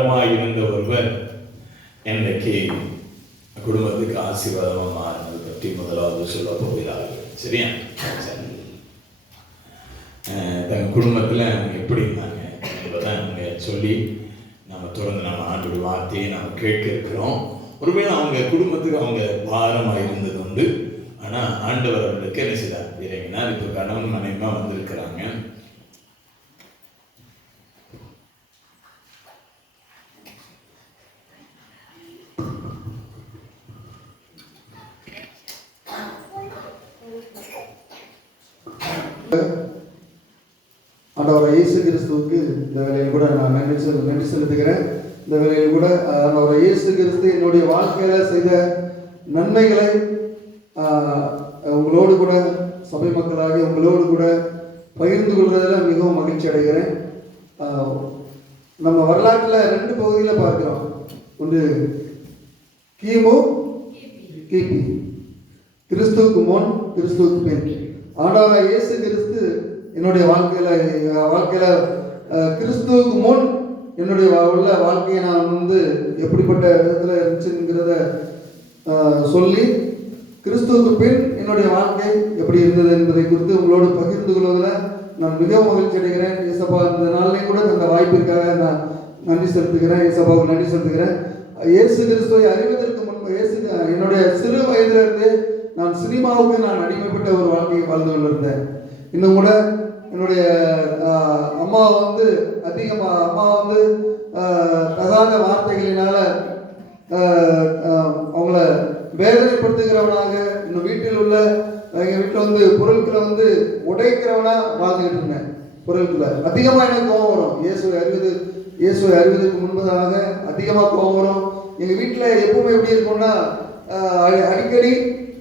இருந்த ஒருவர் இன்றைக்கு குடும்பத்துக்கு ஆசீர்வாதமாக மாறினது பற்றி முதலாவது சொல்ல போகிறார்கள். சரியா? தன் குடும்பத்தில் அவங்க எப்படி இருந்தாங்க என்பதை அவங்க சொல்லி நம்ம தொடர்ந்து நம்ம ஆண்டோட வார்த்தையை நம்ம கேட்க இருக்கிறோம். ஒருவேளை அவங்க குடும்பத்துக்கு அவங்க பாரமாக இருந்தது உண்டு. ஆனால் ஆண்டவர் அவர்களுக்கு என்ன செய்தார்? இறங்கினார். இப்போ கணவன் மனைவிமா வந்திருக்கிறாங்க. ஆண்டவர் இயேசு கிறிஸ்துவுக்கு இந்த வேலையில் கூட நான் நன்றி செலுத்துகிறேன். இந்த வேலையில் கூட ஆண்டவர் இயேசு கிறிஸ்து என்னுடைய வாழ்க்கையில் செய்த நன்மைகளை உங்களோடு கூட சபை மக்களாகி உங்களோடு கூட பகிர்ந்து கொள்வதில் மிகவும் மகிழ்ச்சி அடைகிறேன். நம்ம வரலாற்றில் 2 பகுதியில் பார்க்கிறோம். ஒன்று கிமு, கிபி, கிறிஸ்துவுக்கு முன், கிறிஸ்துவுக்கு பின். ஆண்டவர் இயேசு கிறிஸ்து என்னுடைய வாழ்க்கையில் கிறிஸ்துவுக்கு முன் என்னுடைய உள்ள வாழ்க்கையை நான் எப்படிப்பட்ட விதத்தில் இருந்துச்சுங்கிறத சொல்லி, கிறிஸ்துவுக்கு பின் என்னுடைய வாழ்க்கை எப்படி இருந்தது என்பதை குறித்து உங்களோடு பகிர்ந்து கொள்வதில் நான் மிகவும் மகிழ்ச்சி அடைகிறேன். இயேசப்பா இந்த நாளிலையும் கூட அந்த வாய்ப்பிற்காக நான் நன்றி செலுத்துகிறேன். இயேசப்பாவுக்கு நன்றி செலுத்துகிறேன். இயேசு கிறிஸ்துவை அறிவதற்கு முன்பு என்னுடைய சிறு வயதிலிருந்து நான் சினிமாவுக்கு நான் அடிமைப்பட்ட ஒரு வாழ்க்கையை வாழ்ந்து கொண்டிருந்தேன். இன்னும் கூட என்னுடைய அம்மா தகாத வார்த்தைகளினால அவங்கள வேதனைப்படுத்துகிறவனாக, இன்னும் வீட்டில் உள்ள எங்கள் வீட்டில் பொருட்களை உடைக்கிறவனா வாழ்ந்துகிட்டு இருந்தேன். பொருட்களை அதிகமாக எனக்கு கோபம் வரும். இயேசுவை அறிவதற்கு முன்பதாக அதிகமாக கோபம் வரும். எங்கள் வீட்டில் எப்பவுமே எப்படி இருக்கும்னா, அடிக்கடி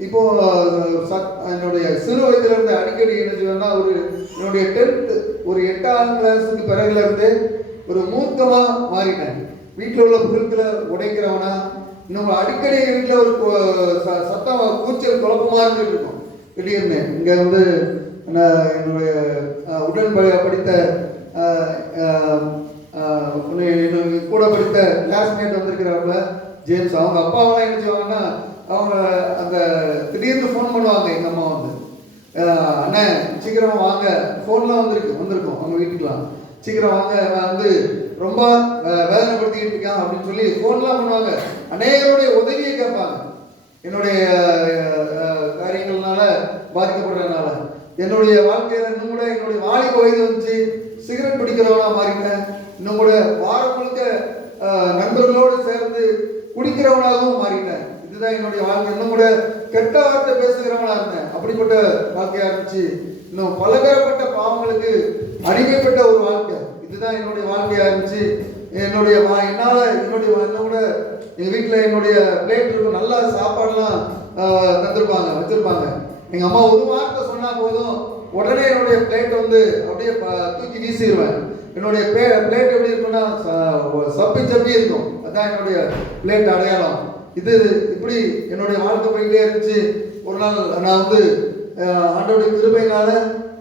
இப்போ என்னுடைய சிறு வயதுல இருந்து அடிக்கடி என்ன செய்வேன்னா, என்னுடைய 10th ஒரு 8ஆம் கிளாஸுக்கு பிறகுல இருந்து ஒரு மூர்க்கமா மாறிட்டேன். வீட்டில் உள்ள பொருட்களை உடைக்கிறவனா, இன்னும் அடிக்கடி எங்கள் வீட்டில் ஒரு சத்தம் கூச்சல் குழப்பமா இருந்துட்டு இருக்கும். திடீர்னு இங்க என்னுடைய உடன் படித்த கூட படித்த கிளாஸ்மேட் வந்திருக்கிறாப்புல ஜேம்ஸ். அவங்க அப்பாவெல்லாம் என்ன செய்வாங்கன்னா, அவங்க அந்த திடீர்னு ஃபோன் பண்ணுவாங்க. எங்கள் அம்மா அண்ணே சீக்கிரமாக வாங்க, ஃபோன்லாம் வந்திருக்கோம் அவங்க வீட்டுக்கெலாம், சீக்கிரம் வாங்க, ரொம்ப வேதனைப்படுத்திக்கிட்டு இருக்கான் அப்படின்னு சொல்லி ஃபோன்லாம் பண்ணுவாங்க. அநேகருடைய உதவியை கேட்பாங்க. என்னுடைய காரியங்கள்னால பாதிக்கப்படுறதுனால என்னுடைய வாழ்க்கையில் இன்னும் கூட என்னுடைய வாலிப வயது வந்துச்சு. சிகரெட் பிடிக்கிறவனா மாறிட்டேன். இன்னும் கூட வாரம் முழுக்க நண்பர்களோடு சேர்ந்து குடிக்கிறவனாகவும் மாறிட்டேன். இதுதான் என்னுடைய வாழ்க்கை. இன்னும் கூட கெட்ட வார்த்தை பேசுகிறவனா இருந்தேன். அப்படிப்பட்ட வாழ்க்கையா இருந்துச்சு. இன்னும் பலதரப்பட்ட பாவங்களுக்கு அடிமைப்பட்ட ஒரு வாழ்க்கை. இதுதான் என்னுடைய வாழ்க்கையா இருந்துச்சு. என்னால் இன்னும் கூட எங்கள் வீட்டில் என்னுடைய பிளேட் இருக்கும், நல்லா சாப்பாடுலாம் வச்சிருப்பாங்க. எங்கள் அம்மா ஒரு வார்த்தை சொன்னால் போதும், உடனே என்னுடைய பிளேட் அப்படியே தூக்கி வீசிடுவேன். என்னுடைய பிளேட் எப்படி இருக்குன்னா, சப்பி இருக்கும். அதுதான் என்னுடைய பிளேட் அடையாளம். இப்படி என்னுடைய வாழ்க்கை போயிட்டே இருந்துச்சு. ஒரு நாள் நான் ஆண்டவருடைய கிருபையினால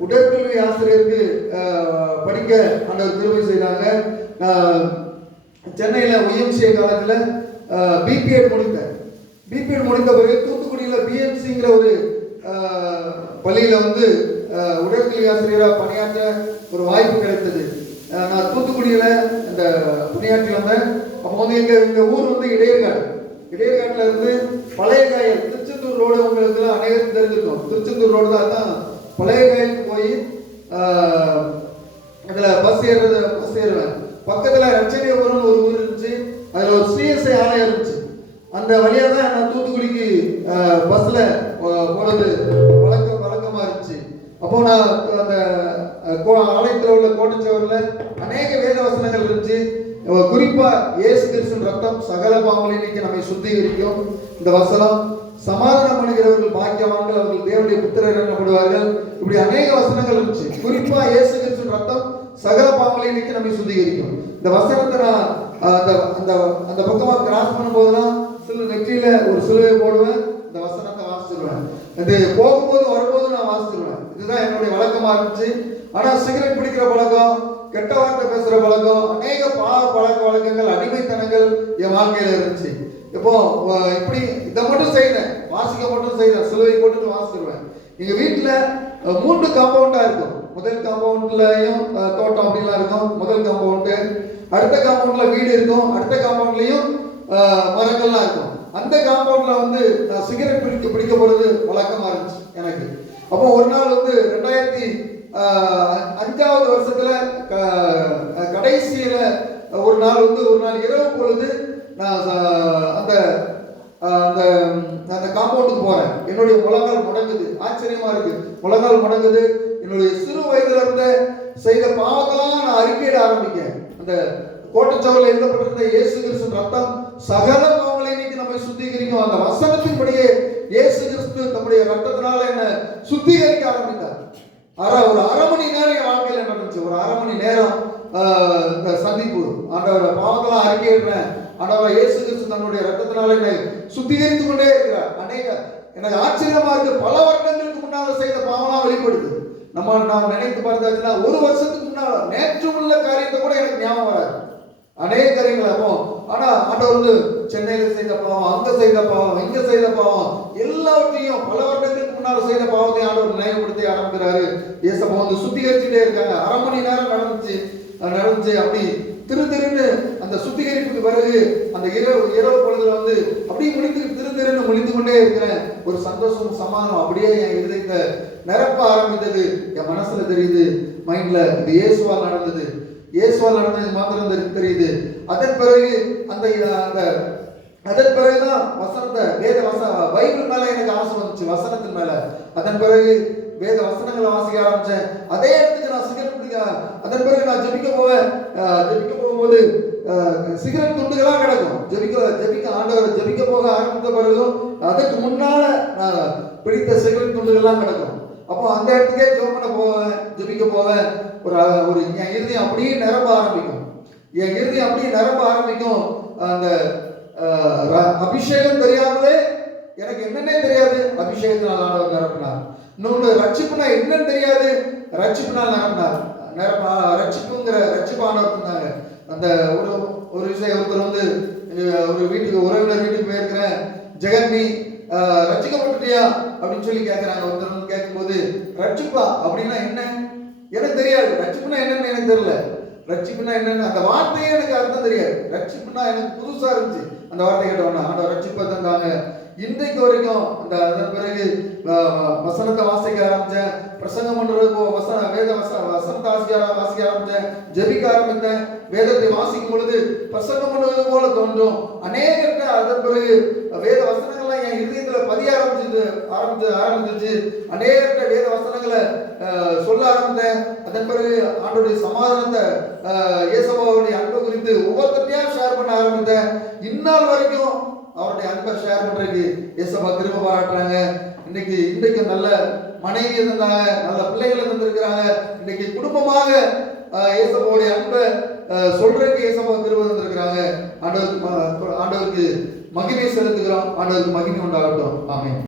உடற்கல்வி ஆசிரியருக்கு படிக்க ஆண்டவர் கிருபை செய்தாங்க. சென்னையில் YMCA காலேஜில் பிபிஎட் முடித்தேன். பிபிஎட் முடித்த பிறகு தூத்துக்குடியில் BMCங்கிற ஒரு பள்ளியில் உடற்கல்வி ஆசிரியராக பணியாற்ற ஒரு வாய்ப்பு கிடைத்தது. நான் தூத்துக்குடியில் இந்த பணியாற்றி வந்தேன். அப்போ எங்கள் ஊர் இடையர்காட்டில் இருந்து பழைய காயல், திருச்செந்தூர் ரோடு உங்களுக்கு அனைவருக்கும் தெரிஞ்சிருக்கும். திருச்செந்தூர் ரோடு தான் பழைய காயலுக்கு போய் அதில் பஸ் ஏறுவேன். பக்கத்தில் ரட்சணியபுரம் ஒரு ஊர் இருந்துச்சு. அதில் ஒரு CSI ஆலயம் இருந்துச்சு. அந்த வழியாக தான் நான் தூத்துக்குடிக்கு பஸ்ஸில் போகிறது வழக்கமாக இருந்துச்சு. அப்போ நான் அந்த ஆலயத்தில் உள்ள கோட்டச்சவரில் அநேக வேத வசனங்கள் இருந்துச்சு. குறிப்பா இயேசு கிறிஸ்துவின் ரத்தம் சகல பாவங்களை நீக்கி நம்மை சுத்திகரிக்கும். இந்த வசனம், சமாதானம் பண்ணுகிறவர்கள் பாக்கியவான்கள், அவர்கள் தேவனுடைய புத்திரர் எனப்படுவார்கள். இப்படி அநேக வசனங்கள் இருந்துச்சு. குறிப்பா இயேசு கிறிஸ்துவின் ரத்தம் சகல பாவங்களை நீக்கி நம்மை சுத்திகரிக்கும். இந்த வசனத்தை நான் அந்த பக்கமா கிராஸ் பண்ணும்போதுதான் நெற்றியில ஒரு சிலுவை போடுவேன். இந்த வசனத்தை வாசிச்சிருவேன். இது போகும்போது வரும்போது நான் வாசிச்சிருவேன். இதுதான் என்னுடைய வழக்கமா இருந்துச்சு. ஆனா சிகரெட் பிடிக்கிற பழக்கம், கெட்ட வார்த்தை பேசுற பழக்கம், அநேக பாவ பழக்க வழக்கங்கள், அடிமைத்தனங்கள் என் வாழ்க்கையில இருந்துச்சு. இப்போ இப்படி இதை மட்டும் செய்யறேன், வாசிக்க மட்டும் செய்யறேன், சிலுவை போட்டுட்டு வாசிடுவேன். எங்க வீட்டுல 3 காம்பவுண்டா இருக்கும். முதல் காம்பவுண்ட்லயும் தோட்டம் அப்படிலாம் இருக்கும். முதல் காம்பவுண்டு, அடுத்த காம்பவுண்ட்ல வீடு இருக்கும், அடுத்த காம்பவுண்ட்லயும் மரங்கள்லாம் இருக்கும். அந்த காம்பவுண்ட்ல வந்து நான் சிகரெட் பிடிக்க போறது வழக்கமா இருந்துச்சு எனக்கு. அப்போ ஒரு நாள் வந்து 2005வது வருஷத்துல கடைசியில ஒரு நாள் இரவு பொழுது நான் அந்த அந்த காம்பவுண்டுக்கு போறேன். என்னுடைய முழங்கால் முடங்குது. ஆச்சரியமா இருக்கு, முழங்கால் முடங்குது. என்னுடைய சிறு வயதுல இருந்த செய்த பாவங்களாம் நான் அறிக்கையிட ஆரம்பிக்கேன். அந்த கோட்டச்சவரில் எழுதப்பட்டிருந்த இயேசு கிறிஸ்து ரத்தம் சகல பாவங்களை இன்னைக்கு நம்ம சுத்திகரிக்கும். அந்த வசனத்தின்படியே இயேசு கிறிஸ்து தம்முடைய ரத்தத்தினால என்ன சுத்திகரிக்க ஆரம்பித்தார். ஒரு அரை மணி நேரம் என் வாழ்க்கையில் நடந்துச்சு. ஒரு அரை மணி நேரம் இந்த சந்திப்பு. ஆண்டவர பாவங்களாம் அறிக்கையிடுறேன். ஆண்டவர் இயேசு கிறிஸ்து தன்னுடைய ரத்தத்தினால என்னை சுத்திகரித்து கொண்டே இருக்கிறார். எனக்கு ஆச்சரியமா இருக்கு. பல வருடங்களுக்கு முன்னால செய்த பாவம்லாம் வெளிப்படுது. நாம் நினைத்து பார்த்தாச்சுன்னா ஒரு வருஷத்துக்கு முன்னால நேற்று உள்ள காரியத்தை கூட எனக்கு ஞாபகம் வராது. அநேக காரியங்கள். அப்போ ஆனா ஆண்டவர் வந்து சென்னையில செய்த பாவம், அங்க செய்த பாவம், இங்க செய்த பாவம், எல்லாவற்றையும் பல வருடங்களுக்கு முன்னால செய்த பாவத்தை ஆண்டவர் நினைவுபடுத்தி ஆரம்பிக்கிறாரு. இயேசப்பா வந்து சுத்திகரிச்சுட்டே இருக்காங்க. அரை மணி நேரம் நடந்துச்சு. அப்படி திருன்னு அந்த சுத்திகரிப்புக்கு பிறகு அந்த இரவு பொழுதுல வந்து அப்படியே திருன்னு முடிந்து கொண்டே இருக்கிறேன். ஒரு சந்தோஷம், சமாதானம் அப்படியே என் இதயத்தை நிரப்ப ஆரம்பித்தது. என் மனசுல தெரியுது, மைண்ட்ல இது இயேசுவால் நடந்தது, இயேசுவால் நடந்தது மாத்திரம் தெரியுது. அதன் பிறகுதான் பைபிள் மேல எனக்கு ஆசை வந்துச்சு, வசனத்தின் மேல. அதன் பிறகு வேத வசனங்களை வாசிக்க ஆரம்பிச்சேன். அதே இடத்துக்கு நான் சிகரெட் பிடிக்க. அதன் பிறகு நான் ஜெபிக்க போகும்போது சிகரெட் துண்டுகளா கிடக்கும். ஜெபிக்க ஆண்டவர் ஜெபிக்க போக ஆரம்பித்த பிறகும் அதுக்கு முன்னால நான் பிடித்த சிகரெட் துண்டுகள்லாம் கிடக்கும். அப்போ அந்த இடத்துக்கே ஜெபம் பண்ண போவேன், ஜெபிக்க போவேன். ஒரு என் இருதயம் அப்படியே நிரம்ப ஆரம்பிக்கும். அந்த அபிஷேகம் தெரியாமலே எனக்கு என்னன்னே தெரியாது, அபிஷேகத்தினால் ஆண்டவர் நிரப்பினார். இன்னொன்று ரட்சிப்புனா என்னன்னு தெரியாது, ரட்சிப்புனால் நிரப்பினார். ரட்சிப்பானவர் இருந்தாங்க. அந்த ஒரு விஷயம், ஒருத்தர் வந்து ஒரு உறவினர் வீட்டுக்கு போயிருக்கிறேன். ஜெகன், நீ ரட்சிக்கப்பட்டுட்டியா அப்படின்னு சொல்லி கேட்கிறாங்க. ஒருத்தர் வந்து கேட்கும்போது ரட்சிப்பா அப்படின்னா என்ன எனக்கு தெரியாது, ரட்சிப்புனா என்னன்னு எனக்கு தெரியல. ரட்சிப்புனா என்னன்னு அந்த வார்த்தையே எனக்கு அர்த்தம் தெரியாது. ரட்சிப்புனா எனக்கு புதுசா இருந்துச்சு. அந்த வார்த்தை கேட்டவொன்னா ஆண்டவர் ரட்சிப்பை தந்தாங்க. இன்றைக்கு வரைக்கும் அதன் பிறகு வசனத்தை வாசிக்க ஆரம்பிச்சேன், பிரசங்கம் பண்றதுக்கு வசனத்தை வாசிக்க ஆரம்பிச்சேன், ஜெபிக்க ஆரம்பித்தேன். வேதத்தை வாசிக்கும் பொழுது பிரசங்கம் பண்ணுவது போல தோன்றும். அநேக அதன் பிறகு வேத வசனங்கள்லாம் என் இதயத்துல பதிய ஆரம்பிச்சிச்சு. அநேக வேத வசனங்களை சொல்ல ஆரம்பித்தேன். அதன் பிறகு ஆண்டோடைய சமாதானத்தை, இயேசுவாவுடைய அன்பை குறித்து ஒவ்வொருத்தையா ஷேர் பண்ண ஆரம்பித்தேன். இந்நாள் வரைக்கும் அவருடைய அன்பை ஷேர் பண்றதுக்கு இயேசுவா கிருபை பாராட்டுறாங்க. இன்னைக்கு நல்ல மனைவி இருந்தாங்க, நல்ல பிள்ளைகள் இருந்திருக்கிறாங்க. இன்னைக்கு குடும்பமாக இயேசுவாவுடைய அன்பை சொல்றதுக்கு இயேசுவா கிருபை இருந்திருக்கிறாங்க. ஆண்டவருக்கு மகிமை செலுத்துகிறோம். ஆண்டவருக்கு மகிமை உண்டாகட்டும். ஆமென்.